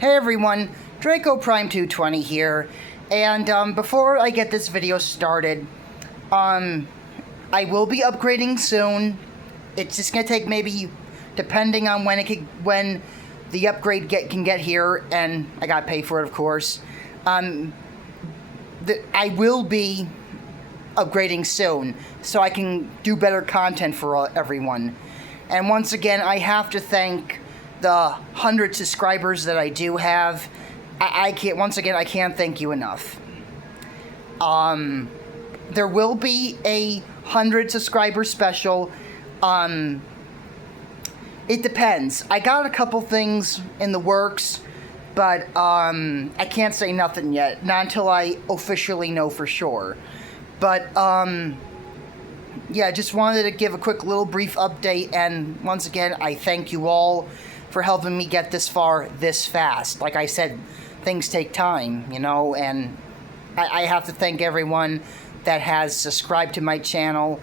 Hey everyone, Draco Prime 220 here, and before I get this video started, I will be upgrading soon. It's just gonna take maybe, depending on when the upgrade can get here, and I gotta pay for it, of course. I will be upgrading soon, so I can do better content for everyone. And once again, I have to thank the 100 subscribers that I do have. I can't thank you enough. There will be a 100 subscriber special. It depends. I got a couple things in the works, but I can't say nothing yet, not until I officially know for sure. But yeah, just wanted to give a quick little brief update, and once again, I thank you all for helping me get this far this fast. Like I said, things take time, you know, and I have to thank everyone that has subscribed to my channel,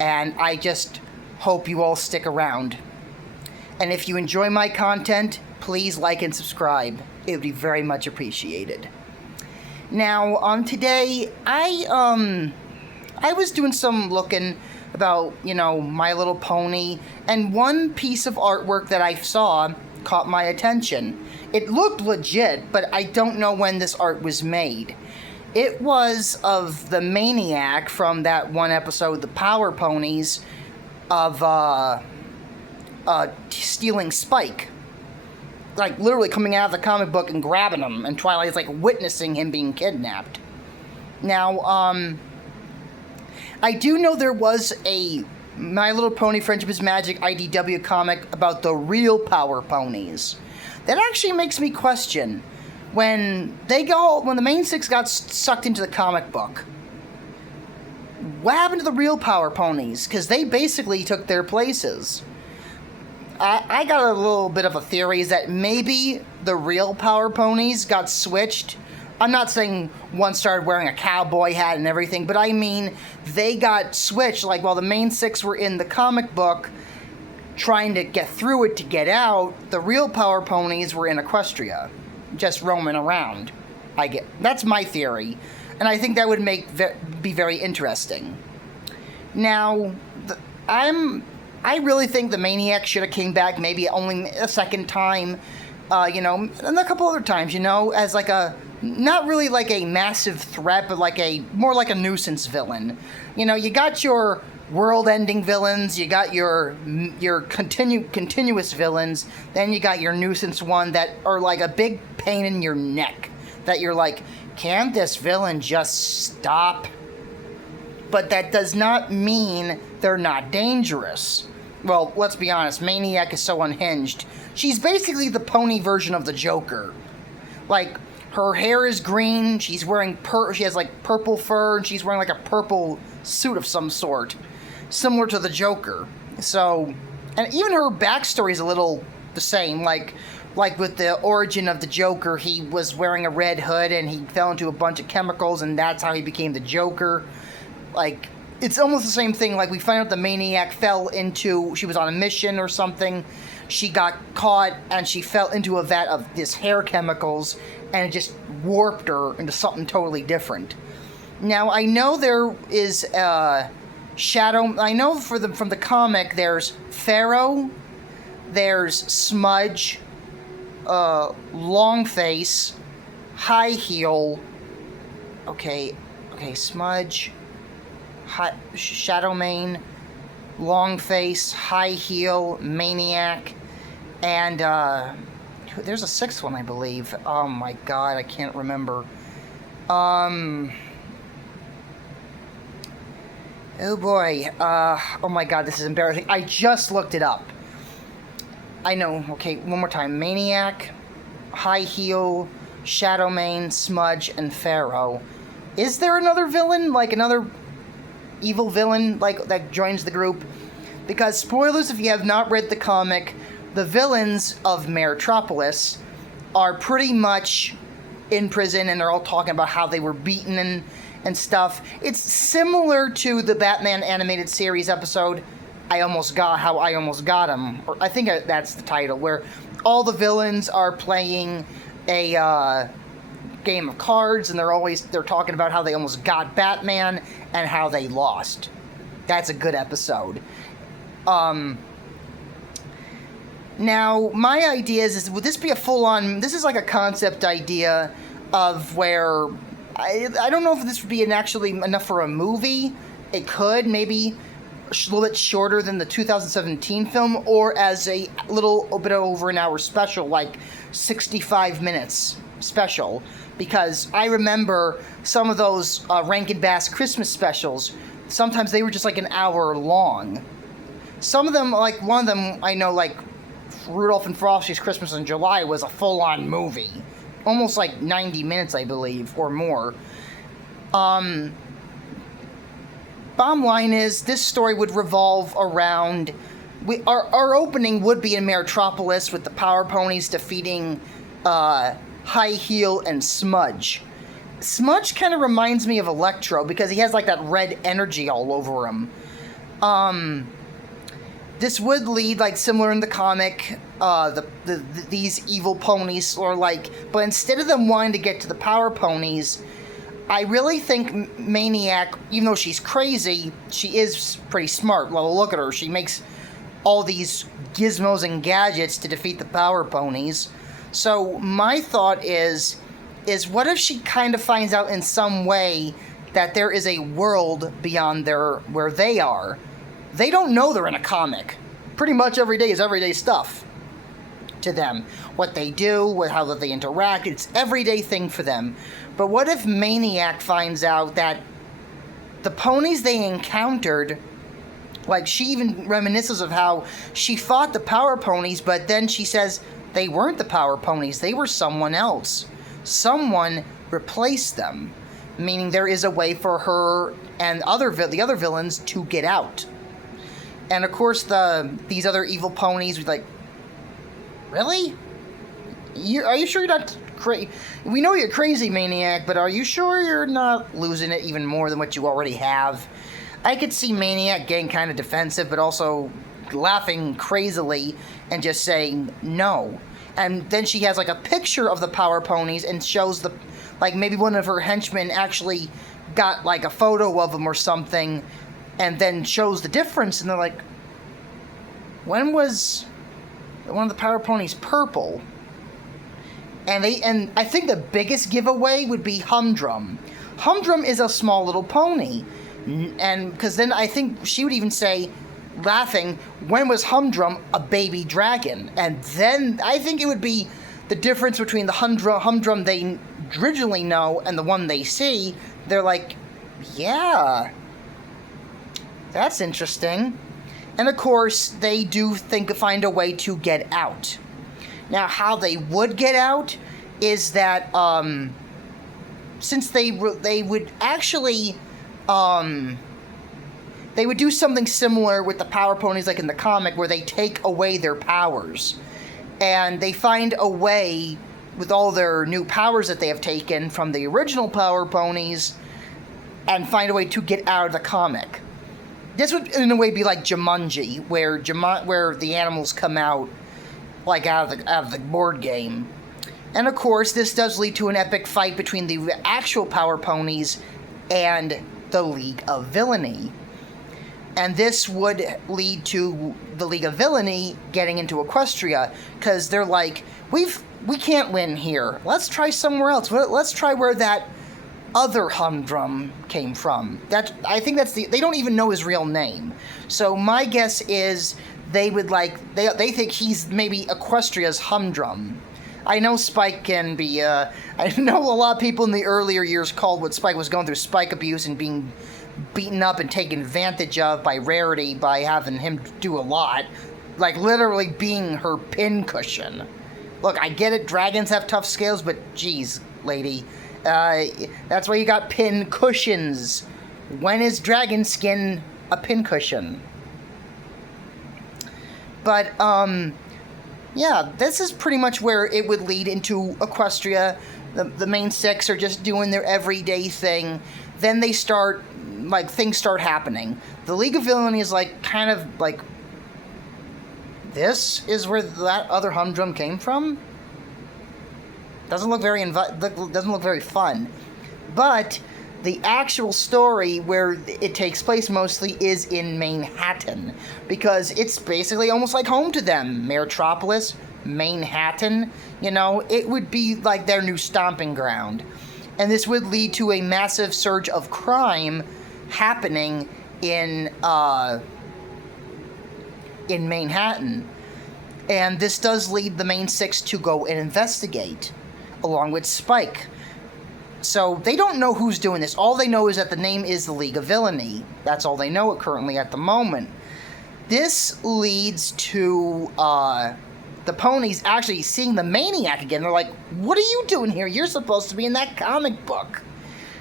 and I just hope you all stick around. And if you enjoy my content, please like and subscribe. It would be very much appreciated. Now, today, I was doing some looking about, you know, My Little Pony, and one piece of artwork that I saw caught my attention. It looked legit, but I don't know when this art was made. It was of the Maniac from that one episode, The Power Ponies, of stealing Spike. Like, literally coming out of the comic book and grabbing him, and Twilight's, like, witnessing him being kidnapped. Now, I do know there was a My Little Pony Friendship is Magic IDW comic about the real Power Ponies. That actually makes me question, when the main six got sucked into the comic book, what happened to the real Power Ponies? Because they basically took their places. I got a little bit of a theory, is that maybe the real Power Ponies got switched. I'm not saying one started wearing a cowboy hat and everything, but I mean they got switched. Like, while the main six were in the comic book trying to get through it to get out, the real Power Ponies were in Equestria, just roaming around. That's my theory, and I think that would be very interesting. Now, I really think the Maniac should have came back maybe only a second time, you know, and a couple other times, you know, as like not really like a massive threat, but like more like a nuisance villain. You know, you got your world-ending villains, you got your continuous villains, then you got your nuisance one that are like a big pain in your neck, that you're like, can this villain just stop? But that does not mean they're not dangerous. Well, let's be honest, Maniac is so unhinged. She's basically the pony version of the Joker. Like, her hair is green, she has like purple fur, and she's wearing like a purple suit of some sort, similar to the Joker. So, and even her backstory is a little the same, like with the origin of the Joker, he was wearing a red hood and he fell into a bunch of chemicals, and that's how he became the Joker. Like, it's almost the same thing. Like, we find out the Maniac she was on a mission or something, she got caught and she fell into a vat of this hair chemicals, and it just warped her into something totally different. Now, I know there is Shadow. I know from the comic, there's Pharaoh, there's Smudge, Longface, High Heel. Okay, Smudge, Shadowmane, Longface, High Heel, Maniac, and there's a sixth one, I believe. Oh my god, I can't remember. Oh boy. Oh my god, this is embarrassing. I just looked it up. I know. Okay, one more time. Maniac, High Heel, Shadowmane, Smudge, and Pharaoh. Is there another villain? Like, another evil villain, like, that joins the group? Because, spoilers if you have not read the comic, the villains of Metropolis are pretty much in prison, and they're all talking about how they were beaten and stuff. It's similar to the Batman animated series episode, I Almost Got Him, or I think that's the title, where all the villains are playing a game of cards, and they're talking about how they almost got Batman and how they lost. That's a good episode. Now, my idea is would this be a full-on... This is like a concept idea of where... I don't know if this would be actually enough for a movie. It could, maybe a little bit shorter than the 2017 film, or as a little bit over an hour special, like 65 minutes special. Because I remember some of those Rankin Bass Christmas specials, sometimes they were just like an hour long. Some of them, like one of them, I know, like Rudolph and Frosty's Christmas in July was a full-on movie. Almost like 90 minutes, I believe, or more. Bottom line is, this story would revolve around... Our opening would be in Metropolis with the Power Ponies defeating High Heel and Smudge. Smudge kind of reminds me of Electro because he has like that red energy all over him. This would lead, like, similar in the comic, these evil ponies, or like, but instead of them wanting to get to the Power Ponies, I really think Maniac, even though she's crazy, she is pretty smart. Well, look at her. She makes all these gizmos and gadgets to defeat the Power Ponies. So my thought is what if she kind of finds out in some way that there is a world beyond where they are? They don't know they're in a comic. Pretty much every day is everyday stuff to them. What they do, how they interact, it's everyday thing for them. But what if Maniac finds out that the ponies they encountered, like she even reminisces of how she fought the Power Ponies, but then she says they weren't the Power Ponies, they were someone else. Someone replaced them, meaning there is a way for her and the other villains to get out. And of course, these other evil ponies would like, really? Are you sure you're not crazy? We know you're crazy, Maniac, but are you sure you're not losing it even more than what you already have? I could see Maniac getting kind of defensive, but also laughing crazily and just saying no. And then she has like a picture of the Power Ponies and shows like maybe one of her henchmen actually got like a photo of them or something, and then shows the difference, and they're like, when was one of the Power Ponies purple? And I think the biggest giveaway would be Humdrum. Humdrum is a small little pony, and because then I think she would even say, laughing, when was Humdrum a baby dragon? And then I think it would be the difference between the Humdrum they originally know and the one they see. They're like, yeah, that's interesting. And of course, they do find a way to get out. Now, how they would get out is that since they would actually they would do something similar with the Power Ponies, like in the comic, where they take away their powers, and they find a way with all their new powers that they have taken from the original Power Ponies, and find a way to get out of the comic. This would, in a way, be like Jumanji, where the animals come out, like out of the board game. And of course, this does lead to an epic fight between the actual Power Ponies and the League of Villainy. And this would lead to the League of Villainy getting into Equestria, because they're like, we can't win here. Let's try somewhere else. Let's try where that other Humdrum came from. I think they don't even know his real name. So my guess is they think he's maybe Equestria's Humdrum. I know Spike can be, I know a lot of people in the earlier years called what Spike was going through Spike abuse and being beaten up and taken advantage of by Rarity by having him do a lot. Like literally being her pincushion. Look, I get it, dragons have tough scales, but geez, lady. That's why you got pin cushions. When is dragon skin a pincushion? But, yeah, this is pretty much where it would lead into Equestria. The main six are just doing their everyday thing. Then they start, like, things start happening. The League of Villainy is, like, kind of, like, this is where that other Humdrum came from? Doesn't look very fun. But the actual story where it takes place mostly is in Manhattan, because it's basically almost like home to them. Metropolis, Manhattan, it would be like their new stomping ground. And this would lead to a massive surge of crime happening in Manhattan. And this does lead the main six to go and investigate, along with Spike. So they don't know who's doing this. All they know is that the name is the League of Villainy. That's all they know currently at the moment. This leads to the ponies actually seeing the Maniac again. They're like, what are you doing here? You're supposed to be in that comic book.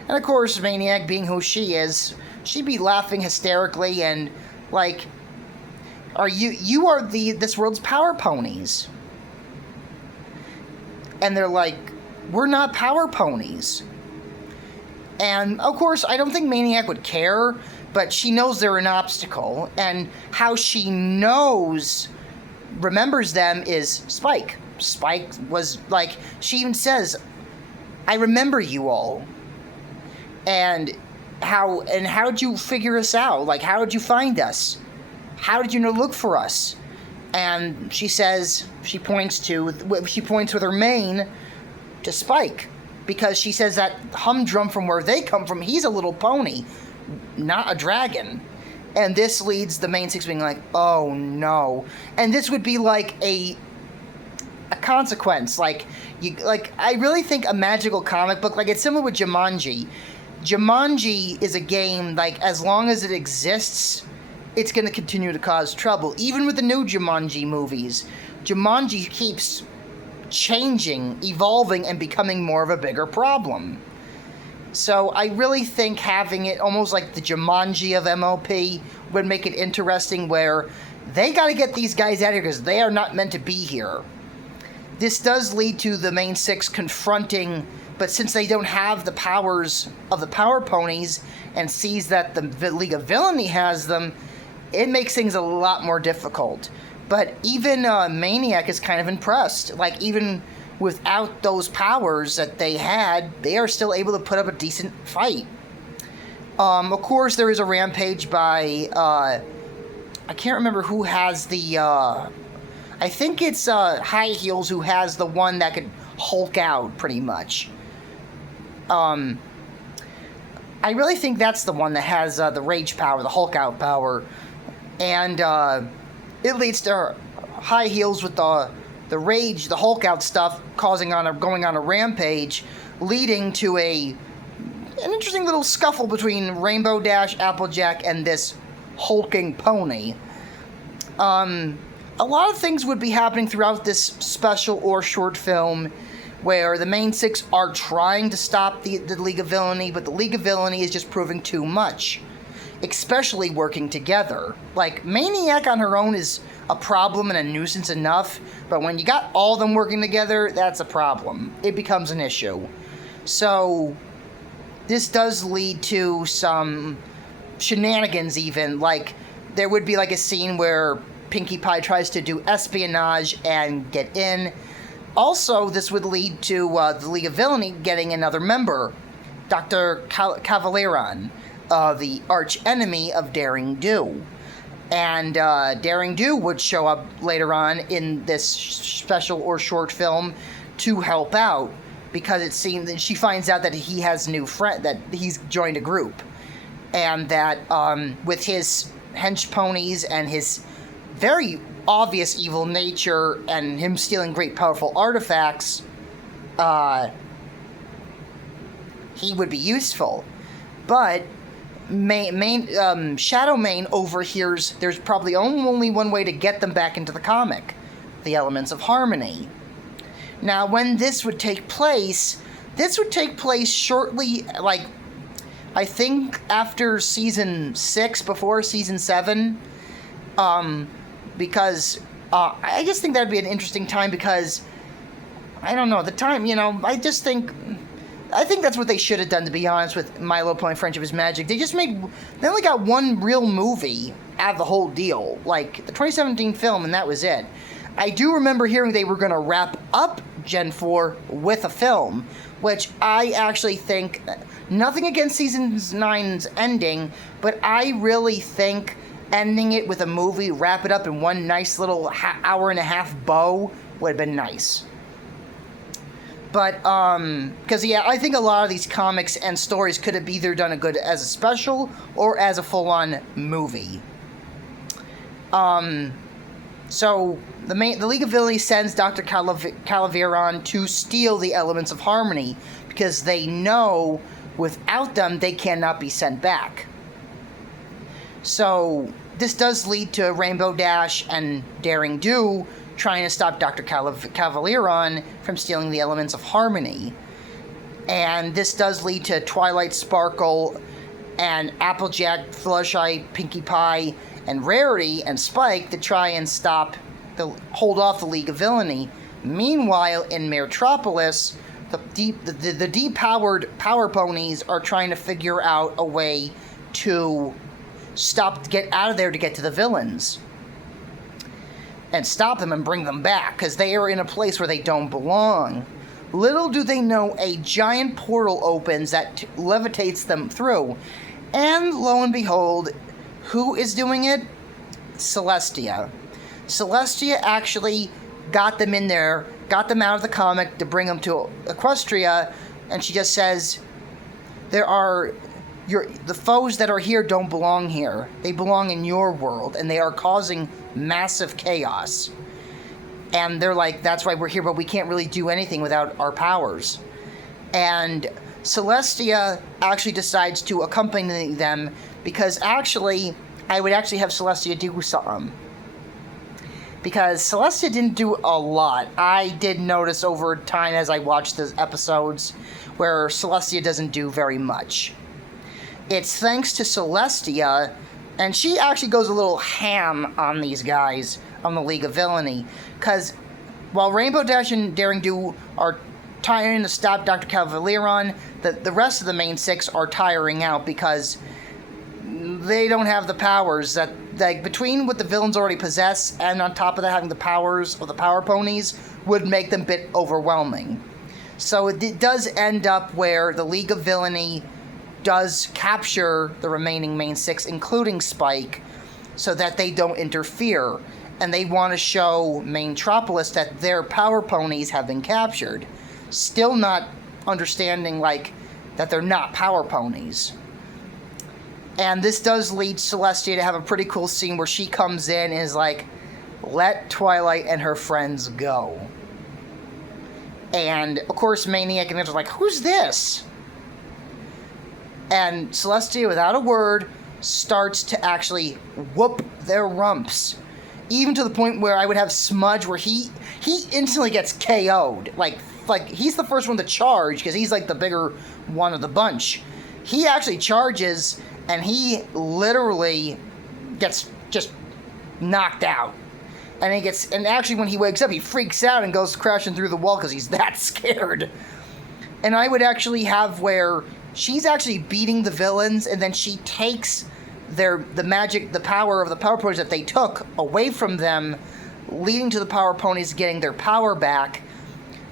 And of course, Maniac, being who she is, she'd be laughing hysterically and like, you are this world's power ponies. And they're like, we're not power ponies. And of course, I don't think Maniac would care, but she knows they're an obstacle. And how she remembers them is Spike. Spike was like, she even says, I remember you all. And how'd you figure us out? Like, how did you find us? How did you look for us? And she says, she points with her mane to Spike, because she says that Humdrum, from where they come from, he's a little pony, not a dragon. And this leads the main six being like, oh no. And this would be like a consequence. Like I really think a magical comic book, like it's similar with Jumanji. Jumanji is a game, like, as long as it exists, it's going to continue to cause trouble. Even with the new Jumanji movies, Jumanji keeps changing, evolving, and becoming more of a bigger problem. So I really think having it almost like the Jumanji of MLP would make it interesting, where they got to get these guys out of here because they are not meant to be here. This does lead to the main six confronting, but since they don't have the powers of the Power Ponies and sees that the League of Villainy has them, it makes things a lot more difficult. But even Maniac is kind of impressed. Like, even without those powers that they had, they are still able to put up a decent fight. Of course, there is a rampage by, I can't remember who has the, I think it's High Heels who has the one that could Hulk out, pretty much. I really think that's the one that has the Rage power, the Hulk out power. And it leads to High Heels with the Rage, the Hulk out stuff, going on a rampage, leading to an interesting little scuffle between Rainbow Dash, Applejack, and this hulking pony. A lot of things would be happening throughout this special or short film, where the main six are trying to stop the League of Villainy, but the League of Villainy is just proving too much, especially working together. Like, Maniac on her own is a problem and a nuisance enough, but when you got all of them working together, that's a problem. It becomes an issue. So this does lead to some shenanigans even. Like, there would be like a scene where Pinkie Pie tries to do espionage and get in. Also, this would lead to the League of Villainy getting another member, Dr. Cavaleron, the arch enemy of Daring Do. And Daring Do would show up later on in this special or short film to help out, because it seems that she finds out that he has a new friend, that he's joined a group, and that with his hench ponies and his very obvious evil nature and him stealing great powerful artifacts, he would be useful. But Shadow Mane overhears there's probably only one way to get them back into the comic: the elements of harmony. Now, when this would take place shortly, like, I think after season 6, before season 7, because I just think that'd be an interesting time, because I don't know, the time, I think that's what they should have done, to be honest, with My Little Pony Friendship is Magic. They only got one real movie out of the whole deal, like the 2017 film, and that was it. I do remember hearing they were going to wrap up Gen 4 with a film, which I actually think, nothing against Season 9's ending, but I really think ending it with a movie, wrap it up in one nice little hour and a half bow would have been nice. But, because, yeah, I think a lot of these comics and stories could have either done a good as a special or as a full-on movie. So, the League of Villainy sends Dr. Calaveron to steal the elements of harmony, because they know without them they cannot be sent back. So, this does lead to Rainbow Dash and Daring Do trying to stop Dr. Cavaliron from stealing the elements of harmony. And this does lead to Twilight Sparkle and Applejack, Fluttershy, Pinkie Pie, and Rarity and Spike to try and hold off the League of Villainy. Meanwhile, in Metropolis, the depowered Power Ponies are trying to figure out a way to get out of there to get to the villains and stop them and bring them back, because they are in a place where they don't belong. Little do they know, a giant portal opens that levitates them through, and lo and behold, who is doing it? Celestia. Celestia actually got them in there, got them out of the comic to bring them to Equestria, and she just says, the foes that are here don't belong here. They belong in your world, and they are causing massive chaos. And they're like, that's why we're here, but we can't really do anything without our powers. And Celestia actually decides to accompany them, because actually, I would actually have Celestia do something. Because Celestia didn't do a lot. I did notice over time as I watched the episodes where Celestia doesn't do very much. It's thanks to Celestia, and she actually goes a little ham on these guys, on the League of Villainy, because while Rainbow Dash and Daring Do are trying to stop Dr. Cavaliron, the rest of the main six are tiring out because they don't have the powers that, like, between what the villains already possess and on top of that having the powers of the Power Ponies would make them a bit overwhelming. So it does end up where the League of Villainy does capture the remaining main six, including Spike, so that they don't interfere. And they want to show Metropolis that their Power Ponies have been captured. Still not understanding, like, that they're not Power Ponies. And this does lead Celestia to have a pretty cool scene where she comes in and is like, let Twilight and her friends go. And, of course, Maniac and Ninja's like, who's this? And Celestia, without a word, starts to actually whoop their rumps. Even to the point where I would have Smudge, where he instantly gets KO'd. Like he's the first one to charge, because he's like the bigger one of the bunch. He actually charges, and he literally gets just knocked out. And actually when he wakes up, he freaks out and goes crashing through the wall because he's that scared. And I would actually have where she's actually beating the villains, and then she takes the power of the Power Ponies that they took away from them, leading to the Power Ponies getting their power back.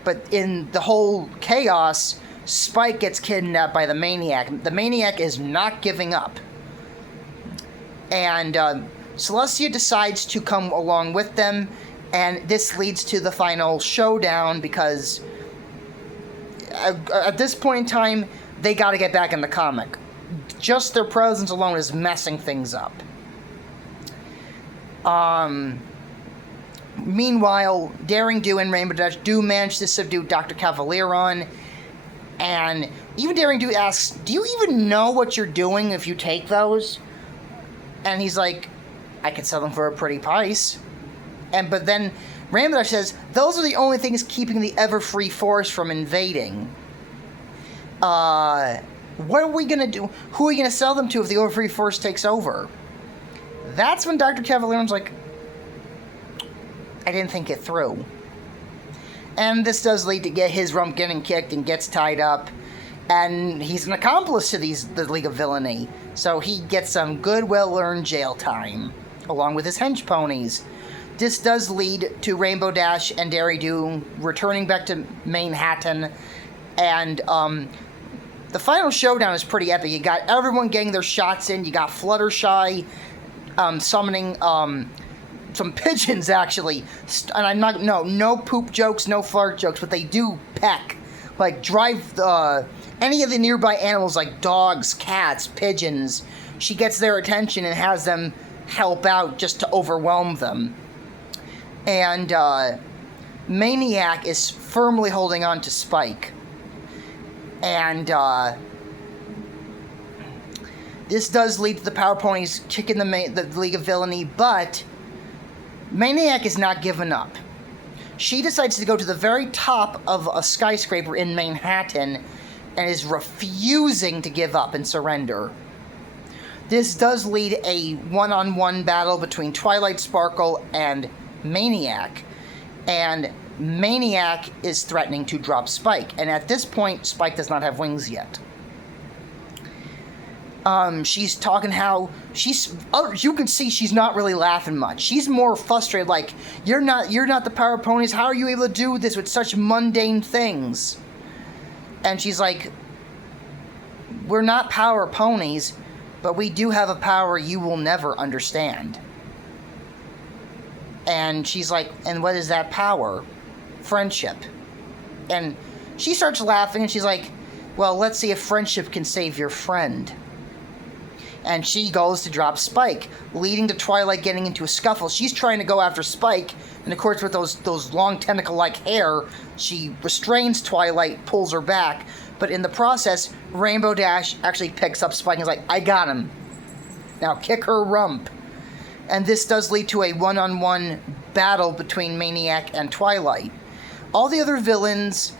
But in the whole chaos, Spike gets kidnapped by the Maniac. The Maniac is not giving up. And Celestia decides to come along with them, and this leads to the final showdown, because at this point in time, they got to get back in the comic. Just their presence alone is messing things up. Meanwhile, Daring Do and Rainbow Dash do manage to subdue Dr. Cavaliron, and even Daring Do asks, do you even know what you're doing if you take those? And he's like, I could sell them for a pretty price. But then Rainbow Dash says, those are the only things keeping the Everfree Forest from invading. What are we going to do? Who are we going to sell them to if the Everfree Force takes over? That's when Dr. Cavaliron's like, I didn't think it through. And this does lead to his rump getting kicked and gets tied up. And he's an accomplice to the League of Villainy. So he gets some good, well-earned jail time, along with his hench ponies. This does lead to Rainbow Dash and Dairy-Doo returning back to Manhattan, and the final showdown is pretty epic. You got everyone getting their shots in. You got Fluttershy summoning some pigeons, actually. And I'm not, no poop jokes, no fart jokes, but they do peck. Like, drive any of the nearby animals, like dogs, cats, pigeons. She gets their attention and has them help out just to overwhelm them. And Maniac is firmly holding on to Spike. And this does lead to the Power Ponies kicking the League of Villainy, but Maniac is not giving up. She decides to go to the very top of a skyscraper in Manhattan and is refusing to give up and surrender. This does lead a one-on-one battle between Twilight Sparkle and Maniac, and Maniac is threatening to drop Spike, and at this point, Spike does not have wings yet. She's talking how you can see she's not really laughing much. She's more frustrated, like, you're not the Power Ponies. How are you able to do this with such mundane things? And she's like, we're not Power Ponies, but we do have a power you will never understand. And she's like, and what is that power? Friendship. And she starts laughing, and she's like, well, let's see if friendship can save your friend. And she goes to drop Spike, leading to Twilight getting into a scuffle. She's trying to go after Spike, and of course with those long tentacle-like hair, she restrains Twilight, pulls her back, but in the process, Rainbow Dash actually picks up Spike and is like, I got him. Now kick her rump. And this does lead to a one-on-one battle between Maniac and Twilight. All the other villains,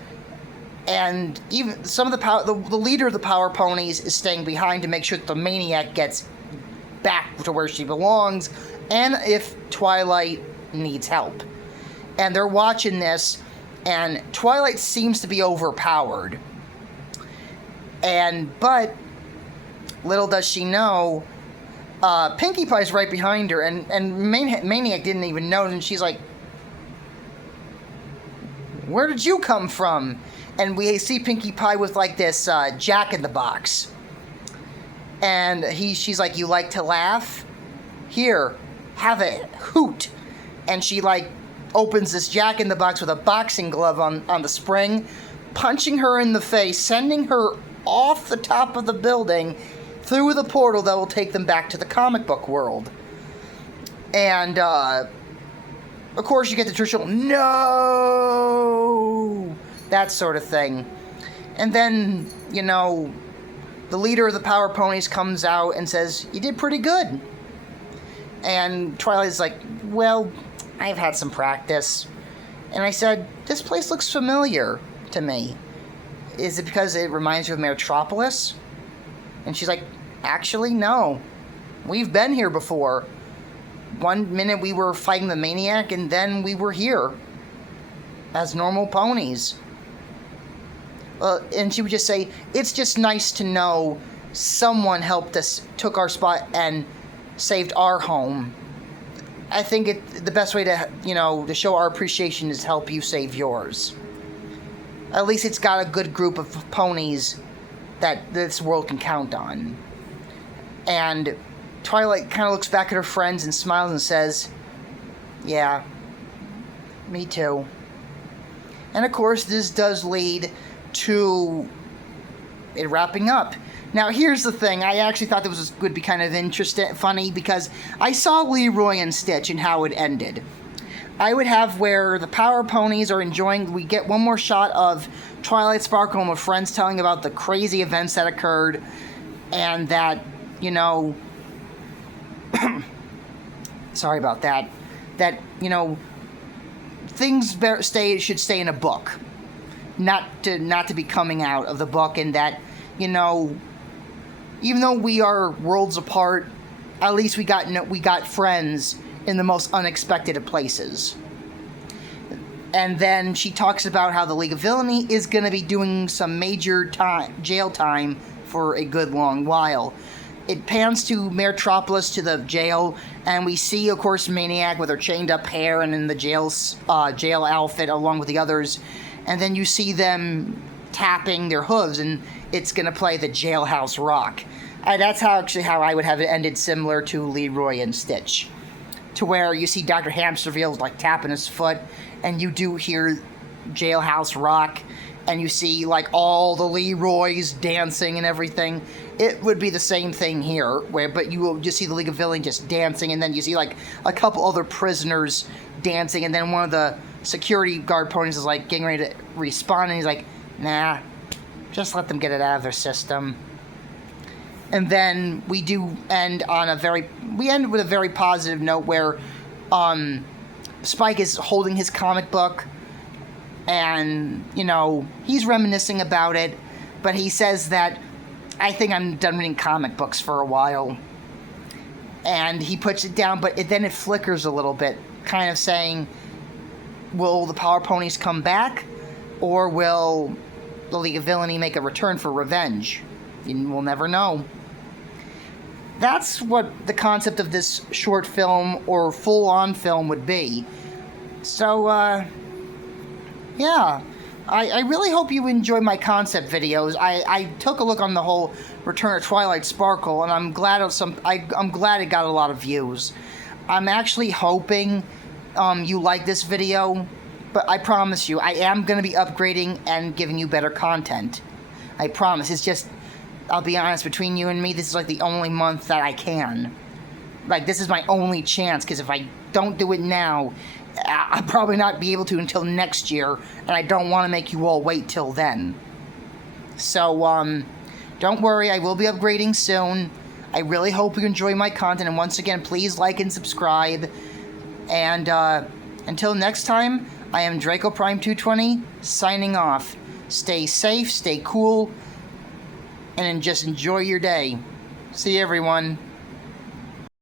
and even some of the leader of the Power Ponies is staying behind to make sure that the Maniac gets back to where she belongs, and if Twilight needs help. And they're watching this, and Twilight seems to be overpowered. But little does she know, Pinkie Pie's right behind her, and Maniac didn't even notice, and she's like, where did you come from? And we see Pinkie Pie with, like, this Jack-in-the-Box. And she's like, you like to laugh? Here, have a hoot. And she, like, opens this Jack-in-the-Box with a boxing glove on the spring, punching her in the face, sending her off the top of the building through the portal that will take them back to the comic book world. And, of course, you get the traditional, no! That sort of thing. And then, the leader of the Power Ponies comes out and says, you did pretty good. And Twilight's like, well, I've had some practice. And I said, this place looks familiar to me. Is it because it reminds you of Metropolis? And she's like, actually, no. We've been here before. One minute we were fighting the Maniac, and then we were here as normal ponies. And she would just say, it's just nice to know someone helped us, took our spot, and saved our home. I think the best way to, to show our appreciation is help you save yours. At least it's got a good group of ponies that this world can count on. And Twilight kind of looks back at her friends and smiles and says, yeah, me too. And of course, this does lead to it wrapping up. Now, here's the thing. I actually thought this would be kind of interesting, funny, because I saw Leroy and Stitch and how it ended. I would have where the Power Ponies are enjoying, we get one more shot of Twilight Sparkle and her friends telling about the crazy events that occurred, and that, sorry about that, things should stay in a book. Not to be coming out of the book, and that, even though we are worlds apart, at least we got friends in the most unexpected of places. And then she talks about how the League of Villainy is going to be doing some major jail time for a good long while. it pans to Metropolis, to the jail, and we see, of course, Maniac with her chained up hair and in the jail outfit along with the others. And then you see them tapping their hooves, and it's going to play the Jailhouse Rock. That's how I would have it ended, similar to Leroy and Stitch, to where you see Dr. Hamsterville like tapping his foot, and you do hear Jailhouse Rock, and you see like all the Leroys dancing and everything. It would be the same thing here, but you will just see the League of Villainy just dancing, and then you see like a couple other prisoners dancing, and then one of the security guard ponies is like getting ready to respawn, and he's like, nah, just let them get it out of their system. And then we do end with a very positive note where Spike is holding his comic book, and, you know, he's reminiscing about it, but he says that, I think I'm done reading comic books for a while. And he puts it down, but then it flickers a little bit, kind of saying, will the Power Ponies come back, or will the League of Villainy make a return for revenge? We'll never know. That's what the concept of this short film or full-on film would be. So, yeah. I really hope you enjoy my concept videos. I took a look on the whole Return of Twilight Sparkle, and I'm glad I'm glad it got a lot of views. I'm actually hoping you like this video, but I promise you, I am going to be upgrading and giving you better content. I promise. It's just, I'll be honest, between you and me, this is like the only month that I can. Like, this is my only chance, because if I don't do it now, I'll probably not be able to until next year, and I don't want to make you all wait till then. So, don't worry, I will be upgrading soon. I really hope you enjoy my content, and once again, please like and subscribe. And, until next time, I am Draco Prime 220, signing off. Stay safe, stay cool, and just enjoy your day. See you, everyone.